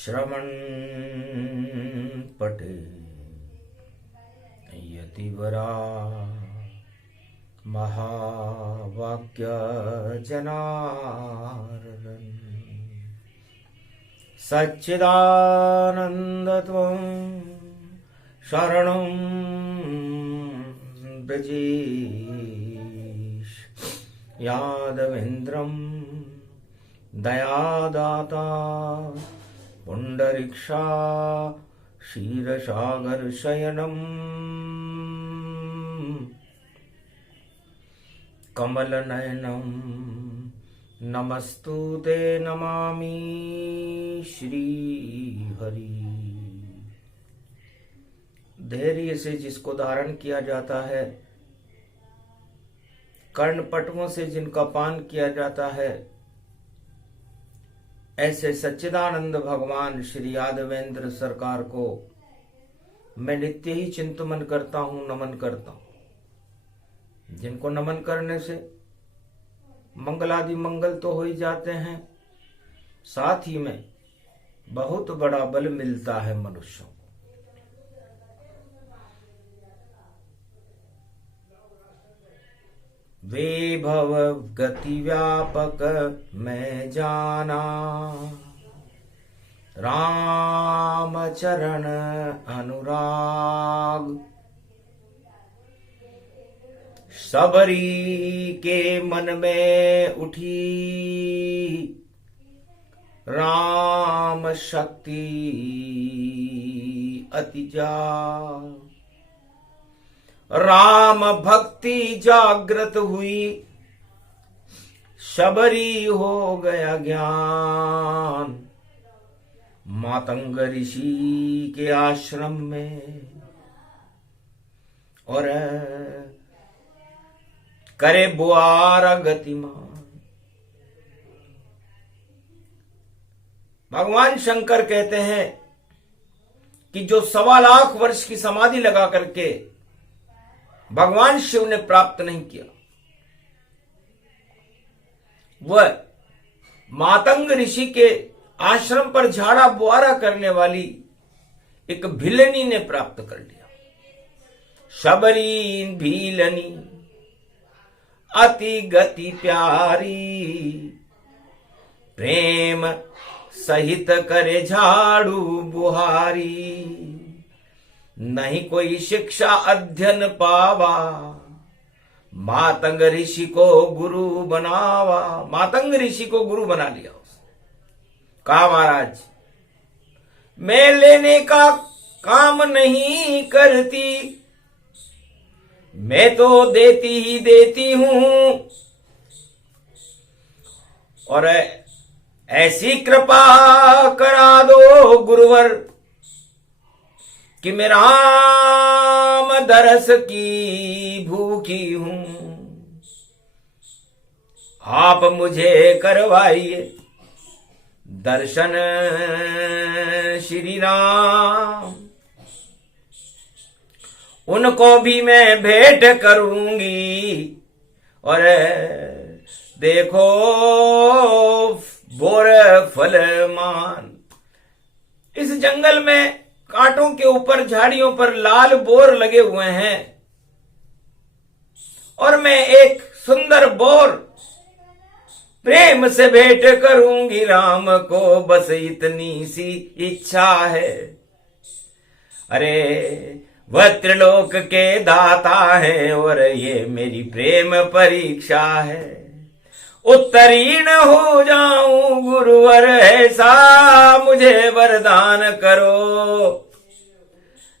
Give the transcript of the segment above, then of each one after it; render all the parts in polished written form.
श्रवण पटे यतिवरा महावाक्य जनार्दन सच्चिदानन्दत्वं शरणं ब्रजेश यादवेन्द्रं दयादाता पुंडरीक्षा क्षीरसागर शयनम कमलनयनम नमस्तुते नमामि श्रीहरि। धैर्य से जिसको धारण किया जाता है, कर्णपटुओं से जिनका पान किया जाता है, ऐसे सच्चिदानंद भगवान श्री यादवेंद्र सरकार को मैं नित्य ही चिंतन करता हूं, नमन करता हूं। जिनको नमन करने से मंगलादि मंगल तो हो ही जाते हैं, साथ ही में बहुत बड़ा बल मिलता है मनुष्यों को। वैभव गति व्यापक मैं जाना, राम चरण अनुराग। सबरी के मन में उठी राम शक्ति अति जा, राम भक्ति जागृत हुई, शबरी हो गया ज्ञान। मातंग ऋषि के आश्रम में और करे बुआर गतिमान। भगवान शंकर कहते हैं कि जो 1.25 लाख वर्ष की समाधि लगा करके भगवान शिव ने प्राप्त नहीं किया, वह मातंग ऋषि के आश्रम पर झाड़ा बुआरा करने वाली एक भिलनी ने प्राप्त कर लिया। शबरी भीलनी अति गति प्यारी, प्रेम सहित करे झाड़ू बुहारी। नहीं कोई शिक्षा अध्ययन पावा, मातंग ऋषि को गुरु बनावा। मातंग ऋषि को गुरु बना लिया उसने। कहा महाराज, मैं लेने का काम नहीं करती, मैं तो देती ही देती हूं। और ऐसी कृपा करा दो गुरुवर कि मैं राम दरस की भूखी हूं। आप मुझे करवाइए दर्शन श्री राम, उनको भी मैं भेंट करूंगी। और देखो बोर फल मान। इस जंगल में कांटों के ऊपर झाड़ियों पर लाल बोर लगे हुए हैं, और मैं एक सुंदर बोर प्रेम से भेंट करूंगी राम को, बस इतनी सी इच्छा है। अरे वह त्रिलोक के दाता है और ये मेरी प्रेम परीक्षा है। उत्तीर्ण हो जाऊं गुरुवर, ऐसा मुझे वरदान करो।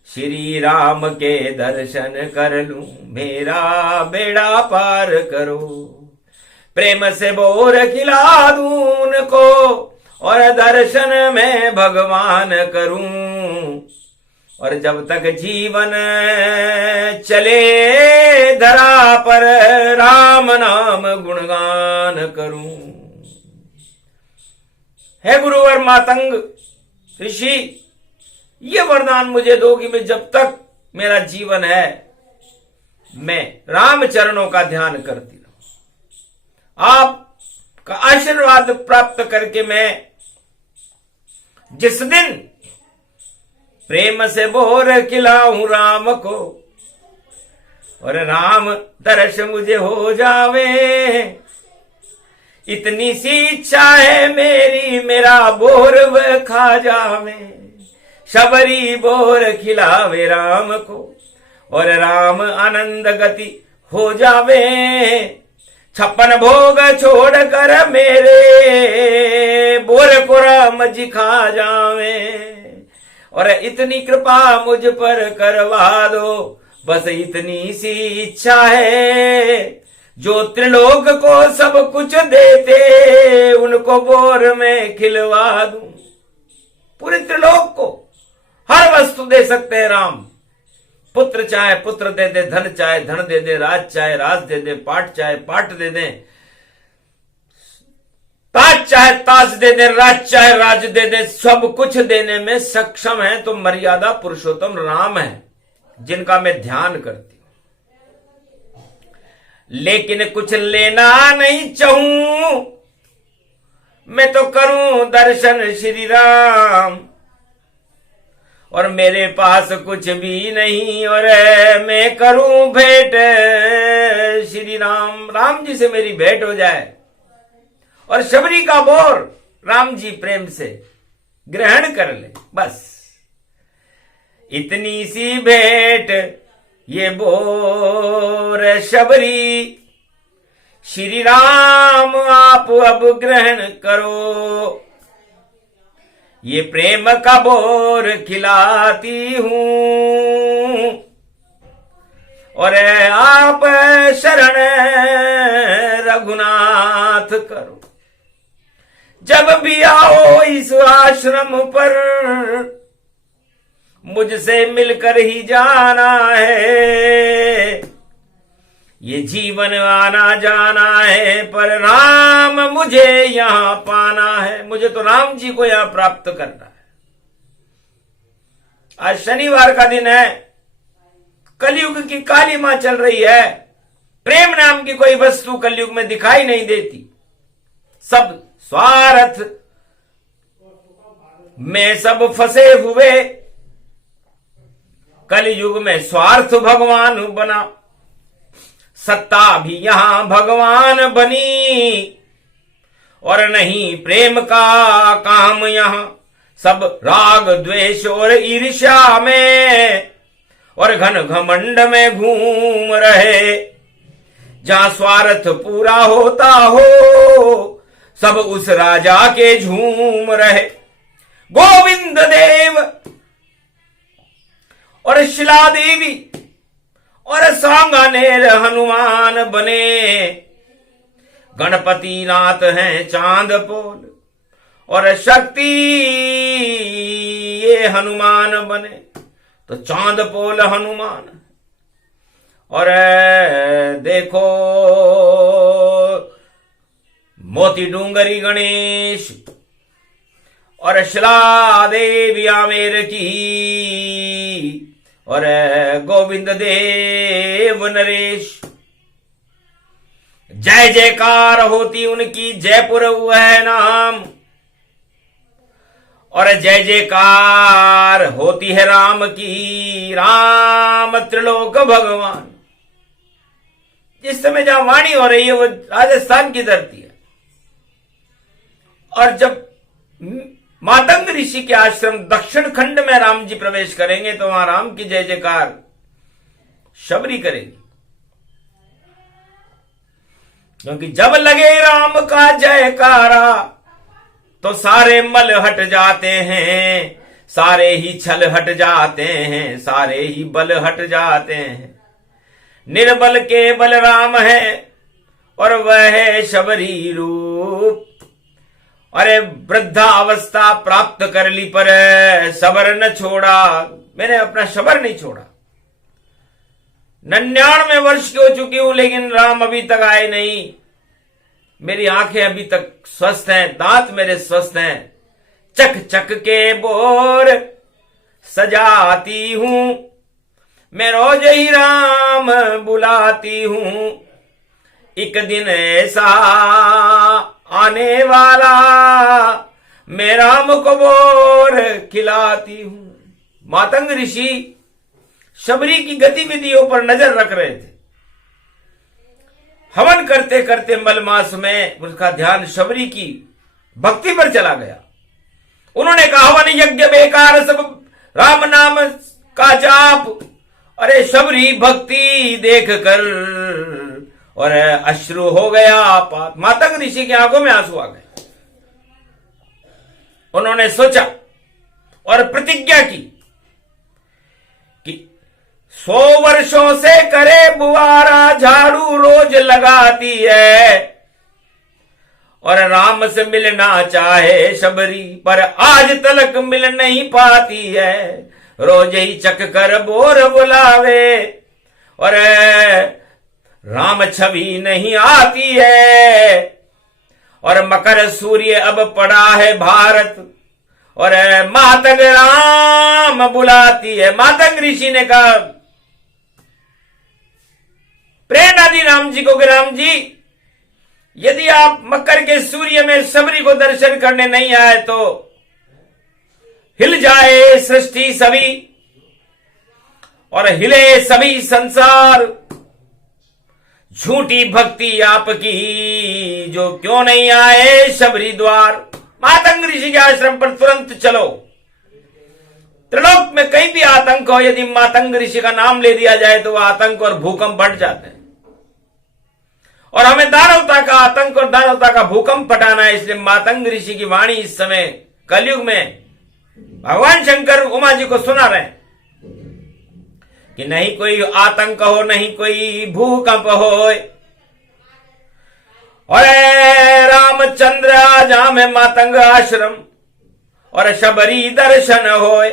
श्री राम के दर्शन कर लूं, मेरा बेड़ा पार करो। प्रेम से बोर खिला दूं उनको, और दर्शन में भगवान करूं। और जब तक जीवन चले धरा पर, राम नाम गुणगान करूं। हे गुरुवर मातंग ऋषि, ये वरदान मुझे दो कि मैं जब तक मेरा जीवन है, मैं राम चरणों का ध्यान करती रहूं। आपका आशीर्वाद प्राप्त करके मैं जिस दिन प्रेम से बोर खिलाऊं राम को और राम दर्श मुझे हो जावे, इतनी सी इच्छा है मेरी मेरा बोर वह खा जावे। शबरी बोर खिलावे राम को और राम आनंद गति हो जावे। 56 भोग छोड़ कर मेरे बोर को राम जी खा जावे। और इतनी कृपा मुझ पर करवा दो, बस इतनी सी इच्छा है। जो त्रिलोक को सब कुछ देते उनको बोर में खिलवा दूं। पूरे त्रिलोक को हर वस्तु दे सकते हैं राम। पुत्र चाहे पुत्र दे दे, धन चाहे धन दे दे, राज चाहे राज दे दे, पाठ चाहे पाठ दे दे, ताज चाहे ताज दे दे, राज चाहे राज दे दे, सब कुछ देने में सक्षम है। तो मर्यादा पुरुषोत्तम राम है जिनका मैं ध्यान करती हूं। लेकिन कुछ लेना नहीं चाहूं, मैं तो करूं दर्शन श्री राम। और मेरे पास कुछ भी नहीं और मैं करूं भेंट श्री राम। राम जी से मेरी भेंट हो जाए और शबरी का बोर राम जी प्रेम से ग्रहण कर ले, बस इतनी सी भेंट ये बोर शबरी। श्री राम आप अब ग्रहण करो, ये प्रेम का बोर खिलाती हूं। और आप शरण रघुनाथ करो, जब भी आओ इस आश्रम पर मुझसे मिलकर ही जाना है। ये जीवन आना जाना है पर राम मुझे यहां पाना है। मुझे तो राम जी को यहां प्राप्त करना है। आज शनिवार का दिन है, कलयुग की काली मां चल रही है। प्रेम नाम की कोई वस्तु कलयुग में दिखाई नहीं देती। सब स्वार्थ में सब फंसे हुए। कलयुग में स्वार्थ भगवान बना, सत्ता भी यहां भगवान बनी। और नहीं प्रेम का काम यहां, सब राग द्वेष और ईर्ष्या में और घन घमंड में घूम रहे। जहां स्वार्थ पूरा होता हो सब उस राजा के झूम रहे। गोविंद देव और शिला देवी और सांगानेर हनुमान बने। गणपति नाथ हैं चांद पोल और शक्ति ये हनुमान बने। तो चांद पोल हनुमान और देखो मोती डूंगरी गणेश और शिला देवी आमेर की और गोविंद देव नरेश। जय जयकार होती उनकी, जयपुर वह नाम। और जय जयकार होती है राम की, राम त्रिलोक भगवान। जिस समय जहां वाणी हो रही है वो राजस्थान की धरती है। और जब मातंग ऋषि के आश्रम दक्षिण खंड में राम जी प्रवेश करेंगे तो वहां राम की जय जयकार शबरी करेगी। क्योंकि जब लगे राम का जयकारा तो सारे मल हट जाते हैं, सारे ही छल हट जाते हैं, सारे ही बल हट जाते हैं। निर्बल के बल राम है और वह है शबरी रूप। अरे वृद्धा अवस्था प्राप्त कर ली पर सबर न छोड़ा। मैंने अपना सबर नहीं छोड़ा। 99 वर्ष की हो चुकी हूं लेकिन राम अभी तक आए नहीं। मेरी आंखें अभी तक स्वस्थ हैं, दांत मेरे स्वस्थ हैं। चक चक के बोर सजाती हूं, मैं रोज ही राम बुलाती हूं। एक दिन ऐसा आने वाला मैं राम को बोर खिलाती हूं। मातंग ऋषि शबरी की गतिविधियों पर नजर रख रहे थे। हवन करते करते मलमास में उसका ध्यान शबरी की भक्ति पर चला गया। उन्होंने कहा, हवन यज्ञ बेकार, सब राम नाम का जाप। अरे शबरी भक्ति देख कर और अश्रु हो गया आपात। मातंग ऋषि की आंखों में आंसू आ गए। उन्होंने सोचा और प्रतिज्ञा की कि 100 वर्षों से करे बुआरा, झाड़ू रोज लगाती है और राम से मिलना चाहे शबरी, पर आज तलक मिल नहीं पाती है। रोज ही चक कर बोर बुलावे और राम छवि नहीं आती है। और मकर सूर्य अब पड़ा है भारत और मातंग राम बुलाती है। मातंग ऋषि ने कहा, प्रेरणा दी राम जी को कि राम जी, यदि आप मकर के सूर्य में शबरी को दर्शन करने नहीं आए तो हिल जाए सृष्टि सभी और हिले सभी संसार। झूठी भक्ति आपकी जो क्यों नहीं आए शबरी द्वार। मातंग ऋषि के आश्रम पर तुरंत चलो। त्रिलोक में कहीं भी आतंक हो, यदि मातंग ऋषि का नाम ले दिया जाए तो वह आतंक और भूकंप बढ़ जाते हैं। और हमें दानवता का आतंक और दानवता का भूकंप हटाना है। इसलिए मातंग ऋषि की वाणी इस समय कलयुग में भगवान शंकर उमा जी को सुना रहे हैं कि नहीं कोई आतंक हो, नहीं कोई भूकंप हो। और रामचंद्र आजा में मातंग आश्रम और शबरी दर्शन होए।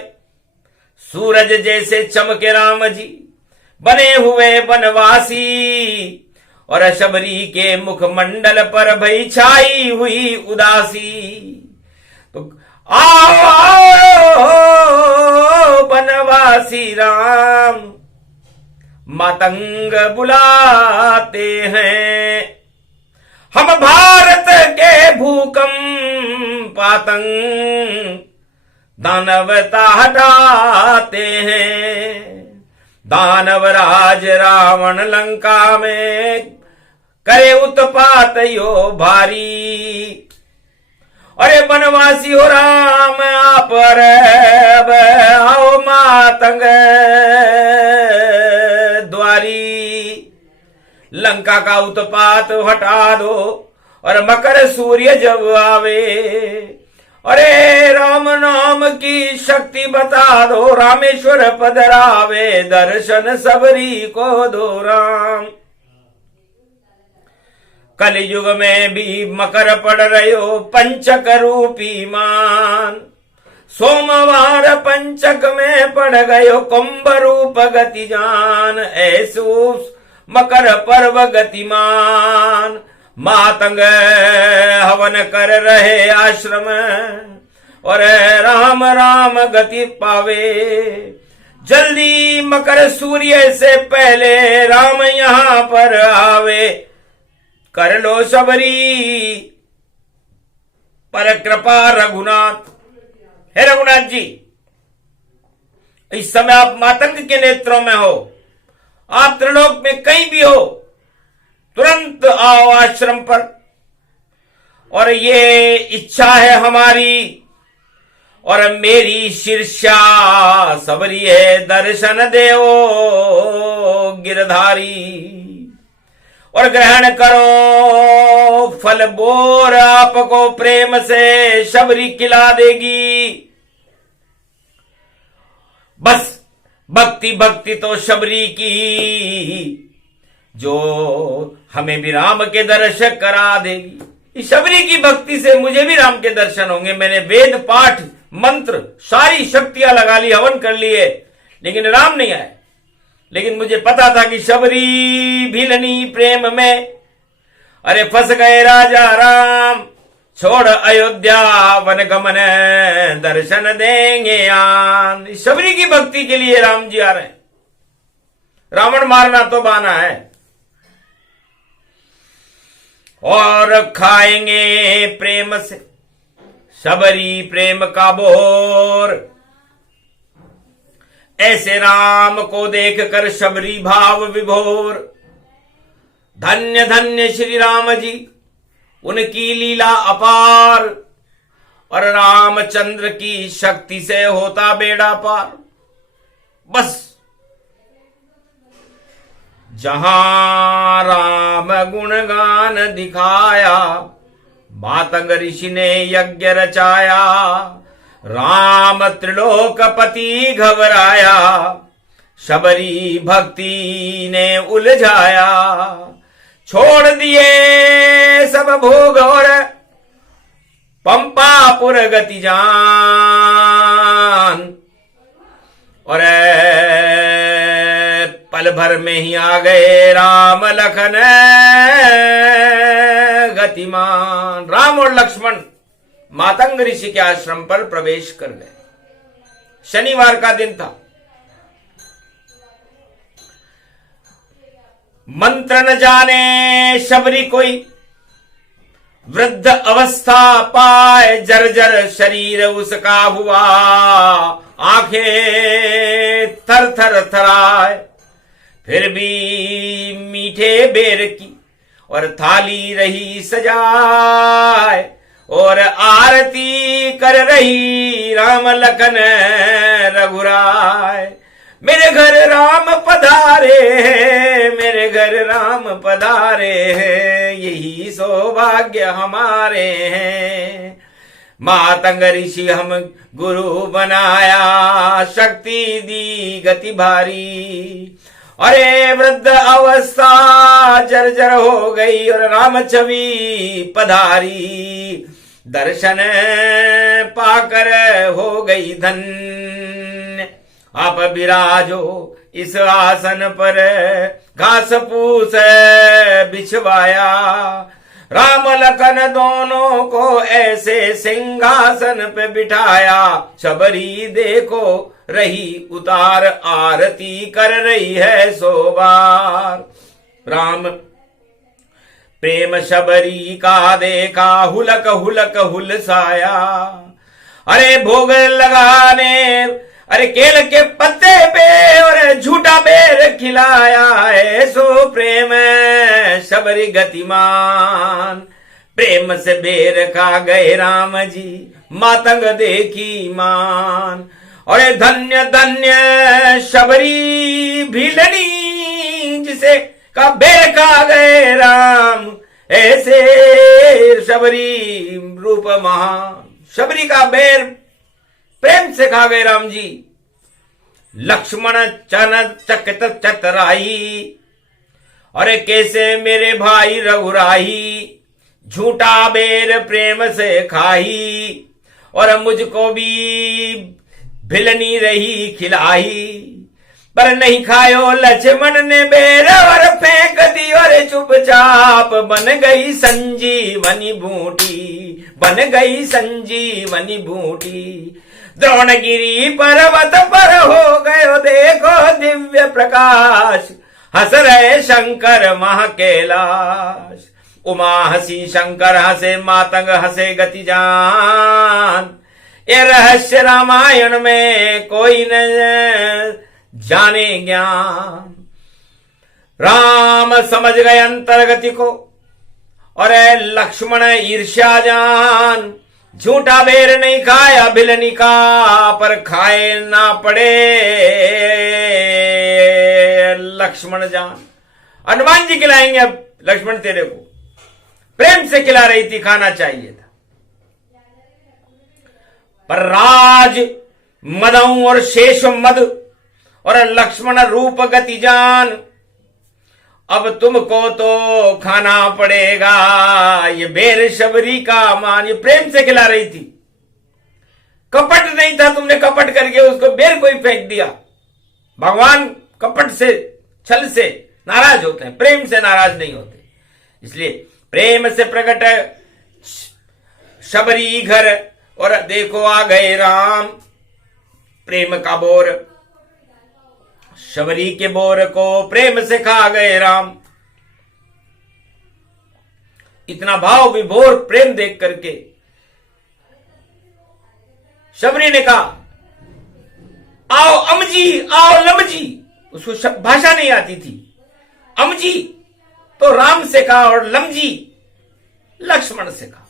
सूरज जैसे चमके राम जी बने हुए बनवासी और शबरी के मुखमंडल पर भई छाई हुई उदासी। तो आओ बनवासी राम मातंग बुलाते हैं। हम भारत के भूकंप आतंक दानवता हटाते हैं। दानव राज रावण लंका में करे उत्पात यो भारी। अरे बनवासी हो राम आप अब आओ मातंग द्वारी। लंका का उत्पात हटा दो और मकर सूर्य जब आवे। अरे राम नाम की शक्ति बता दो। रामेश्वर पधरावे दर्शन सबरी को दो राम। कलयुग में भी मकर पड़ रहो पंचक रूपी मान। सोमवार पंचक में पड़ गयो कुंभ रूप गति जान। ऐसु मकर पर्व गतिमान। मातंग हवन कर रहे आश्रम और राम राम गति पावे। जल्दी मकर सूर्य से पहले राम यहां पर आवे। कर लो शबरी पर कृपा रघुनाथ। हे रघुनाथ जी, इस समय आप मातंग के नेत्रों में हो। आप त्रिलोक में कहीं भी हो, तुरंत आओ आश्रम पर। और ये इच्छा है हमारी और मेरी शीर्षा सबरी है। दर्शन देवो गिरधारी और ग्रहण करो फल बोर। आपको प्रेम से शबरी खिला देगी। बस भक्ति भक्ति तो शबरी की जो हमें भी राम के दर्शन करा देगी। इस शबरी की भक्ति से मुझे भी राम के दर्शन होंगे। मैंने वेद पाठ मंत्र सारी शक्तियां लगा ली, हवन कर लिए, लेकिन राम नहीं आए। लेकिन मुझे पता था कि शबरी भीलनी प्रेम में अरे फंस गए राजा राम। छोड़ अयोध्या वन गमन दर्शन देंगे आन। शबरी की भक्ति के लिए राम जी आ रहे हैं। रावण मारना तो बाना है और खाएंगे प्रेम से शबरी प्रेम का बोर। ऐसे राम को देखकर शबरी भाव विभोर। धन्य धन्य श्री राम जी, उनकी लीला अपार, और रामचंद्र की शक्ति से होता बेड़ा पार। बस जहां राम गुणगान दिखाया, मातंग ऋषि ने यज्ञ रचाया। राम त्रिलोकपति घबराया, शबरी भक्ति ने उलझाया। छोड़ दिए सब भोग और पंपापुर गति जान, और पल भर में ही आ गए राम लखन गतिमान। राम और लक्ष्मण मातंग ऋषि के आश्रम पर प्रवेश कर गए। शनिवार का दिन था। मंत्र न जाने शबरी कोई, वृद्ध अवस्था पाए जर्जर शरीर उसका हुआ। आंखें थर थर थराए, फिर भी मीठे बेर की और थाली रही सजाए। और आरती कर रही राम लखन रघुराय। मेरे घर राम पधारे हैं, मेरे घर राम पधारे हैं, यही सौभाग्य हमारे हैं। मातंग ऋषि हम गुरु बनाया, शक्ति दी गति भारी। अरे वृद्ध अवस्था जर्जर हो गई और राम छवि पधारी। दर्शन पाकर हो गई धन्य, आप विराजो इस आसन पर। घास फूस बिछवाया, राम लखन दोनों को ऐसे सिंहासन पे बिठाया। शबरी देखो रही उतार, आरती कर रही है सोबार। राम प्रेम शबरी का देखा, हुलक हुलक हुलसाया। अरे भोग लगाने, अरे केल के पत्ते पे और झूठा बेर खिलाया है। सो प्रेम शबरी गतिमान, प्रेम से बेर खा गए राम जी, मातंग देखी मान। अरे धन्य धन्य शबरी भीलनी, जिसे का बेर खा गए राम। ऐसे शबरी रूप महान, शबरी का बेर प्रेम से खा गए राम जी। लक्ष्मण चन चकित चतराई, अरे कैसे मेरे भाई रघुराई। झूठा बेर प्रेम से खाई, और मुझको भी भिलनी रही खिलाई। पर नहीं खायो लक्ष्मण ने बेर, और फेंक दी और चुपचाप बन गई संजीवनी बूटी, बन गई संजीवनी बूटी। द्रोणगिरी पर्वत पर हो गयो देखो दिव्य प्रकाश, हंस रहे शंकर महाकैलाश। उमा हंसी शंकर हंसे, मातंग हंसे गति जान। ये रहस्य रामायण में कोई न जाने ज्ञान। राम समझ गए अंतर्गति को, और लक्ष्मण ईर्ष्या जान। झूठा बेर नहीं खाया भिलनी का, पर खाए ना पड़े लक्ष्मण जान। हनुमान जी खिलाएंगे अब लक्ष्मण तेरे को, प्रेम से खिला रही थी, खाना चाहिए था। पर राज मदऊ और शेष मद, और लक्ष्मण रूप गति जान। अब तुमको तो खाना पड़ेगा ये बेर शबरी का मान। ये प्रेम से खिला रही थी, कपट नहीं था। तुमने कपट करके उसको बेर को ही फेंक दिया। भगवान कपट से, छल से नाराज होते हैं, प्रेम से नाराज नहीं होते। इसलिए प्रेम से प्रकट शबरी घर, और देखो आ गए राम। प्रेम का बोर, शबरी के बोर को प्रेम से खा गए राम। इतना भाव विभोर प्रेम देख करके शबरी ने कहा, आओ अमजी, आओ लमजी। उसको भाषा नहीं आती थी। अमजी तो राम से कहा और लमजी लक्ष्मण से कहा।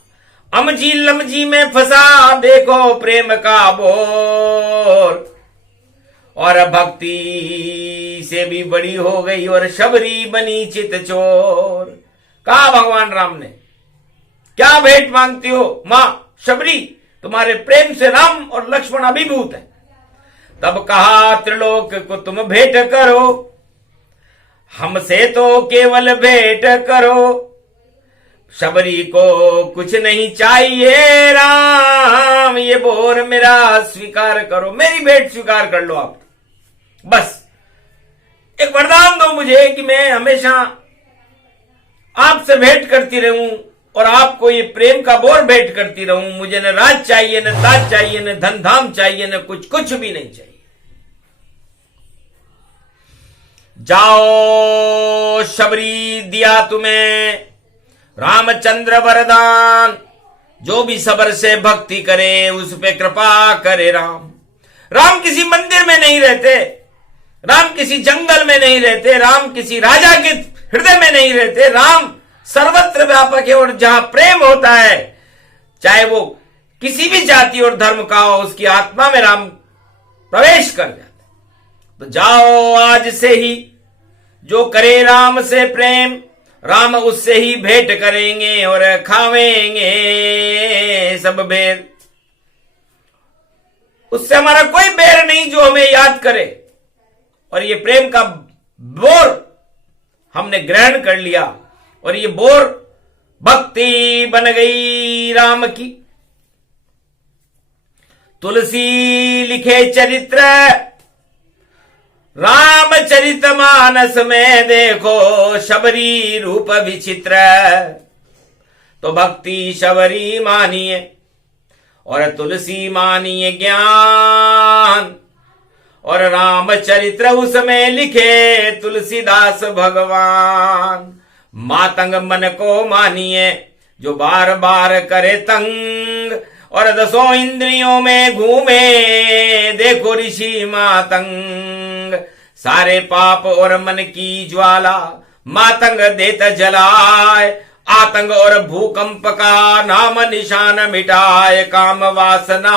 अमजी लमजी में फंसा देखो प्रेम का बोर, और भक्ति से भी बड़ी हो गई और शबरी बनी चित चोर। कहा भगवान राम ने, क्या भेंट मांगती हो मां शबरी, तुम्हारे प्रेम से राम और लक्ष्मण अभिभूत है। तब कहा, त्रिलोक को तुम भेंट करो, हमसे तो केवल भेंट करो। शबरी को कुछ नहीं चाहिए राम, ये बोर मेरा स्वीकार करो, मेरी भेंट स्वीकार कर लो आप। बस एक वरदान दो मुझे कि मैं हमेशा आपसे भेंट करती रहूं और आपको ये प्रेम का बोर भेंट करती रहूं। मुझे न राज चाहिए, न ताज चाहिए, न धन धाम चाहिए, न कुछ भी नहीं चाहिए। जाओ शबरी, दिया तुम्हें रामचंद्र वरदान, जो भी सबर से भक्ति करे उस पे कृपा करे राम। राम किसी मंदिर में नहीं रहते, राम किसी जंगल में नहीं रहते, राम किसी राजा के हृदय में नहीं रहते। राम सर्वत्र व्यापक है और जहां प्रेम होता है, चाहे वो किसी भी जाति और धर्म का हो, उसकी आत्मा में राम प्रवेश कर जाते। तो जाओ आज से ही जो करे राम से प्रेम, राम उससे ही भेंट करेंगे और खावेंगे सब बेर। उससे हमारा कोई बैर नहीं जो हमें याद करे, और ये प्रेम का बोर हमने ग्रहण कर लिया और ये बोर भक्ति बन गई राम की। तुलसी लिखे चरित्र रामचरितमानस में देखो शबरी रूप विचित्र। तो भक्ति शबरी मानिए और तुलसी मानिए ज्ञान, और रामचरित्र उसमें लिखे तुलसीदास भगवान। मातंग मन को मानिए जो बार बार करे तंग, और 10 इंद्रियों में घूमे देखो ऋषि मातंग। सारे पाप और मन की ज्वाला मातंग देत जलाए, आतंक और भूकंप का नाम निशान मिटाए। काम वासना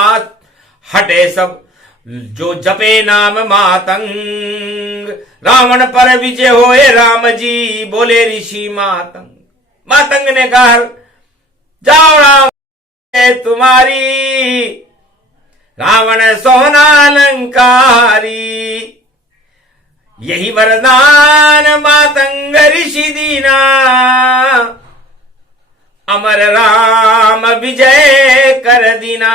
हटे सब जो जपे नाम मातंग, रावण पर विजय होए राम जी बोले ऋषि मातंग। मातंग ने कहा, जाओ राम तुम्हारी, रावण सोना लंकारी। यही वरदान मातंग ऋषि दीना, अमर राम विजय कर दीना।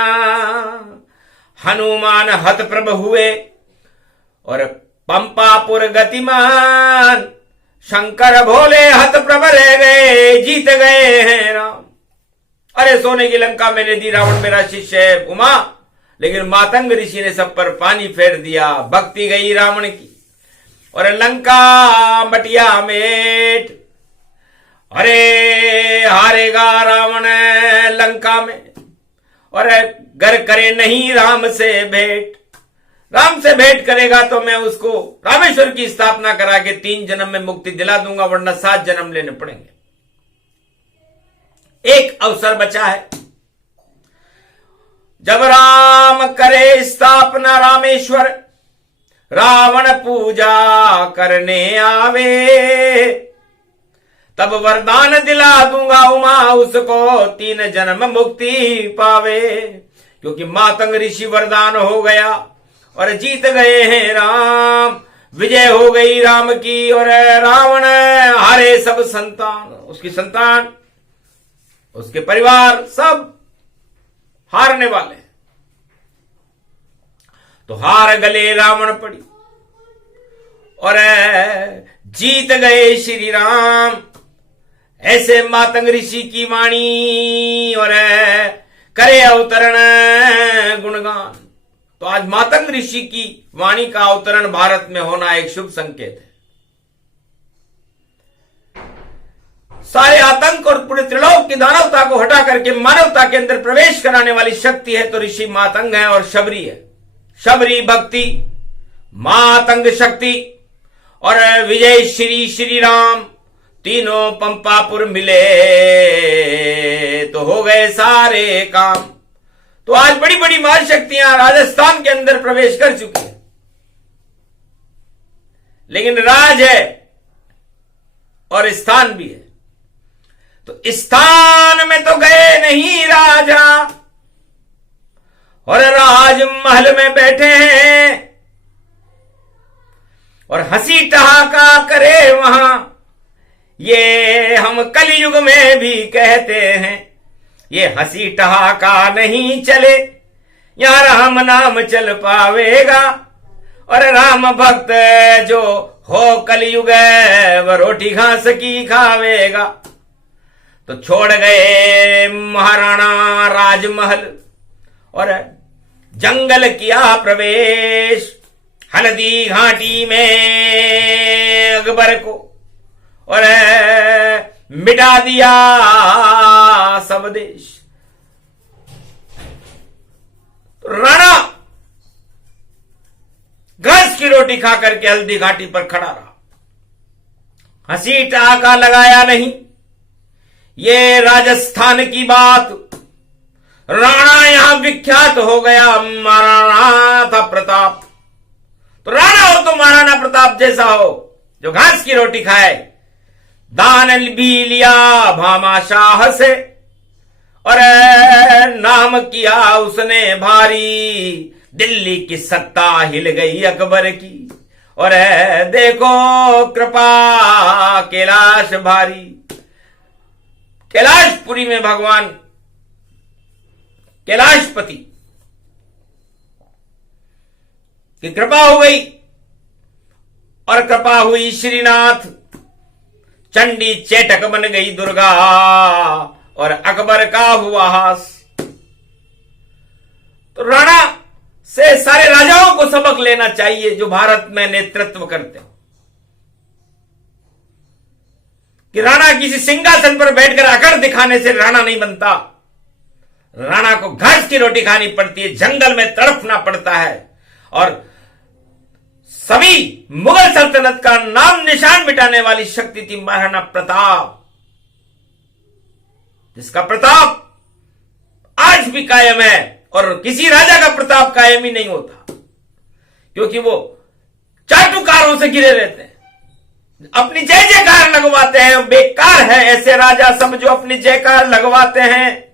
हनुमान हत प्रभ हुए और पंपापुर गतिमान, शंकर भोले हत प्रभ रह गए जीत गए हैं राम। अरे सोने की लंका मैंने दी, रावण मेरा शिष्य है उमा, लेकिन मातंग ऋषि ने सब पर पानी फेर दिया। भक्ति गई रावण की और लंका मटिया मेट। अरे हारेगा रावण लंका में, और गर करे नहीं राम से भेंट। राम से भेंट करेगा तो मैं उसको रामेश्वर की स्थापना करा के 3 जन्म में मुक्ति दिला दूंगा, वरना 7 जन्म लेने पड़ेंगे। एक अवसर बचा है, जब राम करे स्थापना रामेश्वर, रावण पूजा करने आवे, तब वरदान दिला दूंगा उमा उसको 3 जन्म मुक्ति पावे। क्योंकि मातंग ऋषि वरदान हो गया और जीत गए हैं राम, विजय हो गई राम की, और रावण हारे सब संतान, उसकी संतान उसके परिवार सब हारने वाले। तो हार गले रावण पड़ी और जीत गए श्री राम। ऐसे मातंग ऋषि की वाणी और करे अवतरण गुणगान। तो आज मातंग ऋषि की वाणी का अवतरण भारत में होना एक शुभ संकेत है। सारे आतंक और पूरे त्रिलोक की दानवता को हटा करके मानवता के अंदर प्रवेश कराने वाली शक्ति है तो ऋषि मातंग है और शबरी है। शबरी भक्ति, मातंग शक्ति और विजय श्री श्री राम, तीनों पंपापुर मिले तो हो गए सारे काम। तो आज बड़ी बड़ी महाशक्तियां राजस्थान के अंदर प्रवेश कर चुकी है, लेकिन राज है और स्थान भी है। तो स्थान में तो गए नहीं राजा और राजमहल में बैठे हैं और हंसी ठहाका करे वहां। ये हम कलयुग में भी कहते हैं, ये हंसी ठहाका नहीं चले, यहां राम नाम चल पावेगा। और राम भक्त जो हो कलयुग वह रोटी घास की खावेगा। तो छोड़ गए महाराणा राजमहल और जंगल किया प्रवेश, हल्दी घाटी में अकबर को और मिटा दिया सब देश। तो राणा घास की रोटी खा करके हल्दी घाटी पर खड़ा रहा, हंसी ठहाका लगाया नहीं। ये राजस्थान की बात, राणा यहां विख्यात हो गया, महाराणा था प्रताप। तो राणा हो तो महाराणा प्रताप जैसा हो जो घास की रोटी खाए। दान भी लिया भामाशाह से और नाम किया उसने भारी, दिल्ली की सत्ता हिल गई अकबर की। और देखो कृपा कैलाश भारी, कैलाशपुरी में भगवान कैलाशपति की कृपा हो गई और कृपा हुई श्रीनाथ। चंडी चेटक बन गई दुर्गा और अकबर का हुआ हास। तो राणा से सारे राजाओं को सबक लेना चाहिए जो भारत में नेतृत्व करते हैं, कि राणा किसी सिंहासन पर बैठकर अकड़ दिखाने से राणा नहीं बनता। राणा को घास की रोटी खानी पड़ती है, जंगल में तड़पना पड़ता है। और सभी मुगल सल्तनत का नाम निशान मिटाने वाली शक्ति थी महाराणा प्रताप, जिसका प्रताप आज भी कायम है। और किसी राजा का प्रताप कायम ही नहीं होता, क्योंकि वो चाटुकारों से घिरे रहते हैं, अपनी जय जयकार लगवाते हैं। बेकार है ऐसे राजा सब जो अपनी जयकार लगवाते हैं।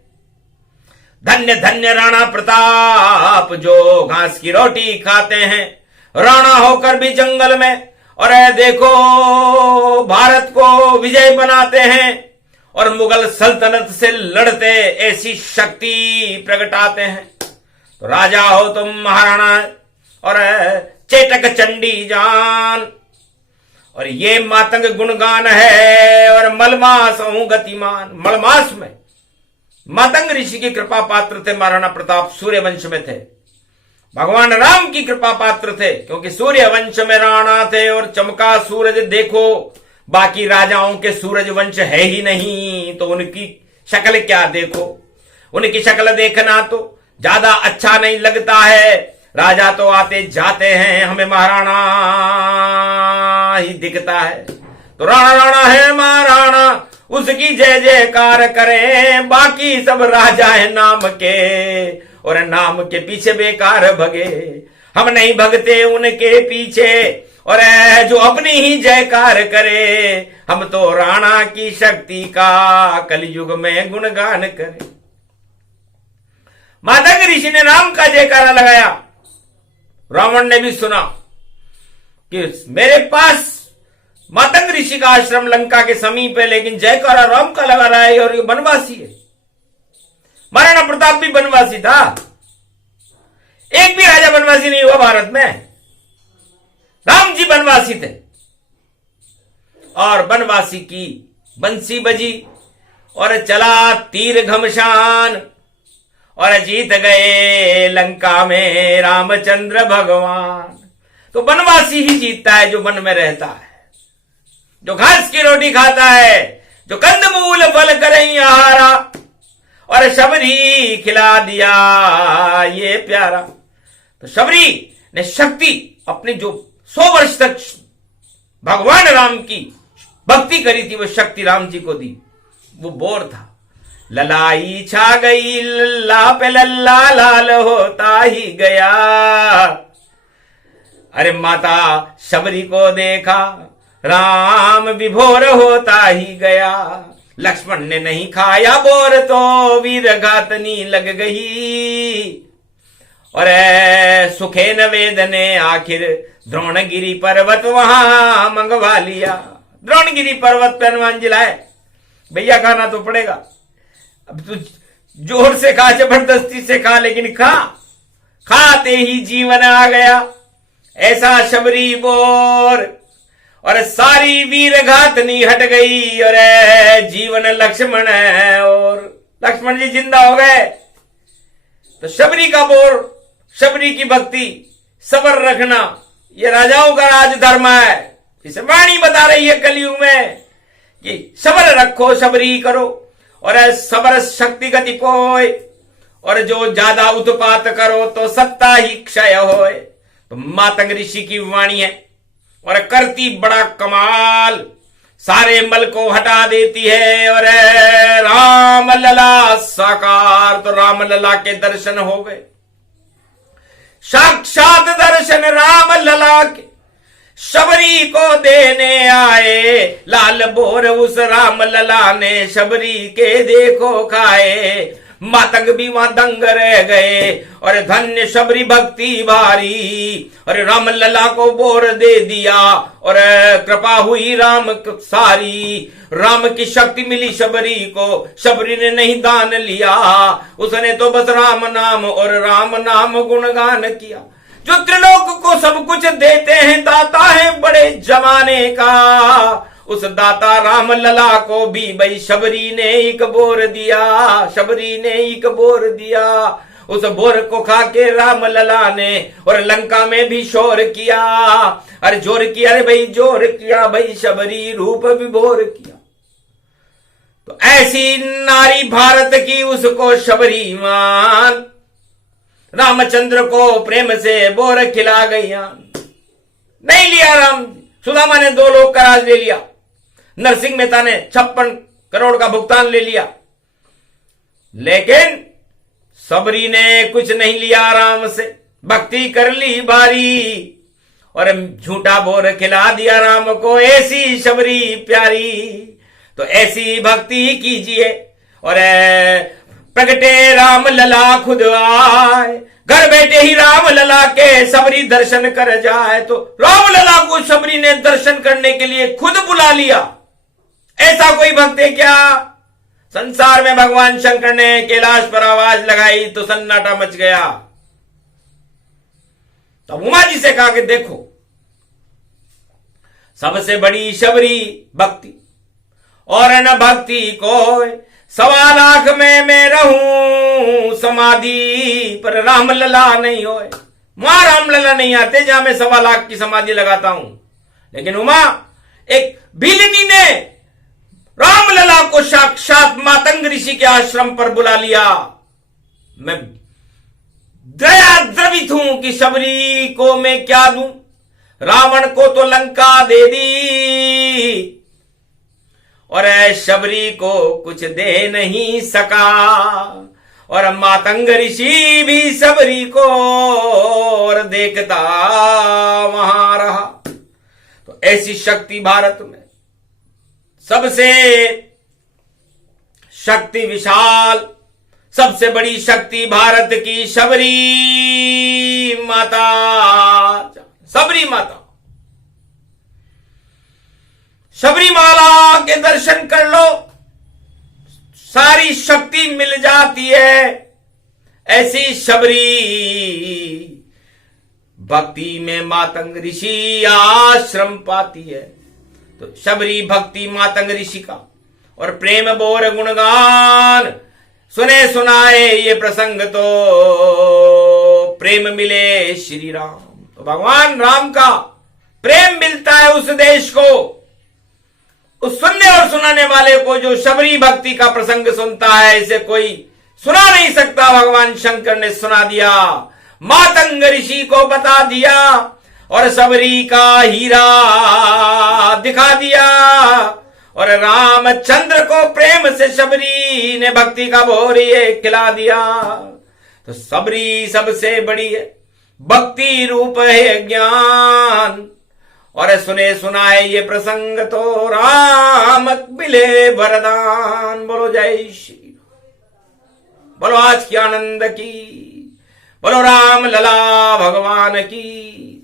धन्य धन्य राणा प्रताप जो घास की रोटी खाते हैं, राणा होकर भी जंगल में और देखो भारत को विजय बनाते हैं और मुगल सल्तनत से लड़ते ऐसी शक्ति प्रगटाते हैं। तो राजा हो तुम महाराणा और चेटक चंडी जान। और ये मातंग गुणगान है और मलमास हूं गतिमान। मलमास में मातंग ऋषि की कृपा पात्र थे महाराणा प्रताप, सूर्य वंश में थे। भगवान राम की कृपा पात्र थे, क्योंकि सूर्य वंश में राणा थे और चमका सूरज देखो। बाकी राजाओं के सूरज वंश है ही नहीं, तो उनकी शक्ल क्या देखो। उनकी शक्ल देखना तो ज्यादा अच्छा नहीं लगता है। राजा तो आते जाते हैं, हमें महाराणा ही दिखता है। तो राणा राणा है महाराणा, उसकी जय जयकार करें। बाकी सब राजा है नाम के और नाम के पीछे बेकार भगे। हम नहीं भगते उनके पीछे और जो अपनी ही जयकार करे। हम तो राणा की शक्ति का कलयुग में गुणगान करें। मातंग ऋषि ने राम का जयकारा लगाया। रावण ने भी सुना कि मेरे पास मातंग ऋषि का आश्रम लंका के समीप है, लेकिन जयकारा राम का लगा रहा है और ये बनवासी है। महाराणा प्रताप भी बनवासी था, एक भी राजा बनवासी नहीं हुआ भारत में। राम जी बनवासी थे और बनवासी की बंसी बजी और चला तीर घमशान और जीत गए लंका में रामचंद्र भगवान। तो बनवासी ही जीतता है जो वन में रहता है, जो घास की रोटी खाता है, जो कंदमूल फल करई आहारा, और शबरी खिला दिया ये प्यारा। तो शबरी ने शक्ति अपने जो 100 वर्ष तक भगवान राम की भक्ति करी थी, वो शक्ति राम जी को दी। वो बोर था, ललाई छा गई लल्ला पे लल्ला लाल होता ही गया। अरे माता शबरी को देखा राम विभोर होता ही गया। लक्ष्मण ने नहीं खाया बोर तो वीर घातनी लग गई। और सुखे न वेद ने आखिर द्रोणगिरी पर्वत वहां मंगवा लिया। द्रोणगिरी पर्वत पर हनुमान जी लाए, भैया खाना तो पड़ेगा, अब तू जोर से खा, जबरदस्ती से खा, लेकिन खा। खाते ही जीवन आ गया, ऐसा शबरी बोर। और सारी वीर घातनी हट गई, और जीवन लक्ष्मण है, और लक्ष्मण जी जिंदा हो गए। तो शबरी का बोर, शबरी की भक्ति, सबर रखना, ये राजाओं का राजधर्म है। इसे वाणी बता रही है कलयुग में कि सबर रखो, शबरी करो, और सबर शक्ति गति कोय, और जो ज्यादा उत्पात करो तो सत्ता ही क्षय होए। तो मातंग ऋषि की वाणी है, और करती बड़ा कमाल, सारे मल को हटा देती है। और राम लला साकार, तो राम लला के दर्शन हो गए, साक्षात दर्शन राम लला के शबरी को देने आए। लाल बोर उस राम लला ने शबरी के देखो खाए। मातंग भी वहां दंग रह गए, और धन्य शबरी भक्ति भारी। और राम लला को बोर दे दिया, और कृपा हुई राम सारी। राम की शक्ति मिली शबरी को, शबरी ने नहीं दान लिया, उसने तो बस राम नाम और राम नाम गुणगान किया। जो त्रिलोक को सब कुछ देते हैं, दाता है बड़े जमाने का, उस दाता राम लला को भी भाई शबरी ने एक बोर दिया। शबरी ने एक बोर दिया, उस बोर को खा के राम लला ने और लंका में भी शोर किया। अरे जोर किया, अरे भाई जोर किया, भाई शबरी रूप विभोर किया। तो ऐसी नारी भारत की, उसको शबरी मान। रामचंद्र को प्रेम से बोर खिला गई। नहीं लिया राम, सुदामा ने 2 लोग का राज ले लिया, नरसिंह मेहता ने 56 करोड़ का भुगतान ले लिया, लेकिन शबरी ने कुछ नहीं लिया राम से। भक्ति कर ली भारी, और झूठा बोर खिला दिया राम को, ऐसी शबरी प्यारी। तो ऐसी भक्ति कीजिए, और प्रगटे राम लला खुद आए। घर बैठे ही राम लला के शबरी दर्शन कर जाए। तो राम लला को शबरी ने दर्शन करने के लिए खुद बुला लिया। ऐसा कोई भक्त है क्या? संसार में भगवान शंकर ने कैलाश पर आवाज लगाई तो सन्नाटा मच गया। तब उमा जी से कहा कि देखो, सबसे बड़ी शबरी भक्ति, और न भक्ति को 1.25 लाख में मैं रहूं समाधि पर राम लला नहीं होए। वहां राम लला नहीं आते जहां मैं 1.25 लाख की समाधि लगाता हूं। लेकिन उमा एक भिलनी ने राम लला को साक्षात मातंग ऋषि के आश्रम पर बुला लिया। मैं दया द्रवित हूं कि शबरी को मैं क्या दूं। रावण को तो लंका दे दी, और शबरी को कुछ दे नहीं सका। और मातंग ऋषि भी शबरी को और देखता वहां रहा। तो ऐसी शक्ति भारत में सबसे शक्ति विशाल, सबसे बड़ी शक्ति भारत की शबरी माता। शबरी माता, शबरी माला के दर्शन कर लो, सारी शक्ति मिल जाती है। ऐसी शबरी भक्ति में मातंग ऋषि आश्रम पाती है। तो शबरी भक्ति मातंग ऋषि का और प्रेम बोर गुणगान सुने सुनाए ये प्रसंग, तो प्रेम मिले श्री राम। तो भगवान राम का प्रेम मिलता है उस देश को, उस सुनने और सुनाने वाले को जो शबरी भक्ति का प्रसंग सुनता है, इसे कोई सुना नहीं सकता। भगवान शंकर ने सुना दिया, मातंग ऋषि को बता दिया और शबरी का हीरा दिखा दिया। और रामचंद्र को प्रेम से शबरी ने भक्ति का भोरिए खिला दिया। तो शबरी सबसे बड़ी है, भक्ति रूप है ज्ञान। और सुने सुनाए ये प्रसंग तो राम मिले वरदान। बोलो जय श्री, बोलो आज की आनंद की, बोलो राम लला भगवान की।